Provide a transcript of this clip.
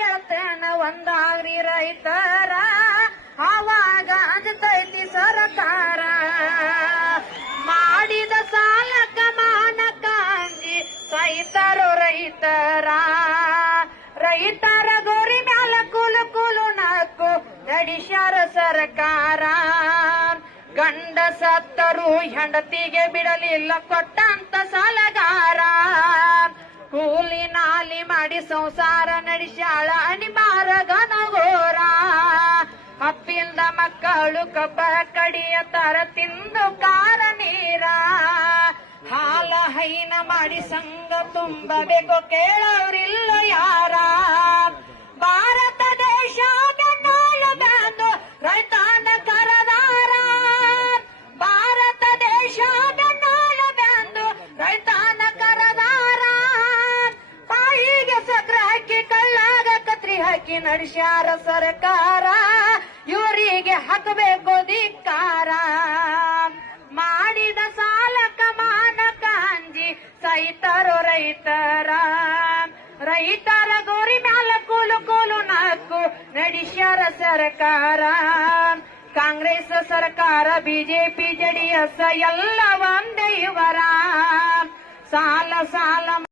ಹೇಳ್ತೇನ ಒಂದಾಗ್ರಿ ರೈತರ ಆವಾಗ ಅಂಜತೈತಿ ಸರ್ಕಾರ. ಮಾಡಿದ ಸಾಲಕ ಮಾನಕ ಅಂಜಿ ಸೈತರು ರೈತರ. ರೈತರ ಗೋರಿ ಮ್ಯಾಲ ಕುಲು ಕುಲು ನಕ್ಕು ನಡೆಸ್ಯಾರ ಸರ್ಕಾರ. ಗಂಡ ಸತ್ತರು ಹೆಂಡತಿಗೆ ಬಿಡಲಿಲ್ಲ ಕೊಟ್ಟಂತ ಸಾಲಗಾರ. ಕೂಲಿ ನಾಲಿ ಮಾಡಿ ಸಂಸಾರ ನಡೆಸ್ಯಾಳ ಅನಿಮಾರ ಗನಗೋರ. ಅಪ್ಪಿಲ್ದ ಮಕ್ಕಳು ಕಬ್ಬ ಕಡಿಯತಾರ ತಿಂದು ಕಾರ ನೀರ. ಹಾಲ ಹೈನ ಮಾಡಿ ಸಂಘ ತುಂಬಬೇಕು ಕೇಳೋರಿಲ್ಲ ಯಾರ. ಭಾರತ ದೇಶ ಬೆನ್ನಾಳು ಬಂದು ರೈತನ ಕರದಾರ. ಭಾರತ ದೇಶ ಬೆನ್ನಾಳು ಬಂದು ರೈತನ ಕರದಾರ. ಬಾಯಿಗೆ ಸಕ್ರೆ ಹಾಕಿ ಕಳ್ಳಾಗ ಕತ್ರಿ ಹಾಕಿ ನಡೆಸ್ಯಾರ ಸರ್ಕಾರ. ಇವರಿಗೆ ಹಾಕಬೇಕು ಧಿಕ್ಕಾರ. ಮಾಡಿದ ಸಾಲಕ ಮಾನಕ ಅಂಜಿ ಸೈತರು ರೈತರ. ರೈತರ ಗೋರಿ ಮ್ಯಾಲ ಕೂಲು ಕೂಲು ನಕ್ಕು ನಡೆಸ್ಯಾರ ಸರ್ಕಾರ. ಕಾಂಗ್ರೆಸ್ ಸರ್ಕಾರ ಬಿಜೆಪಿ ಜೆಡಿಎಸ್ ಎಲ್ಲ ಒಂದೇ ಇವರ. ಸಾಲ ಸಾಲ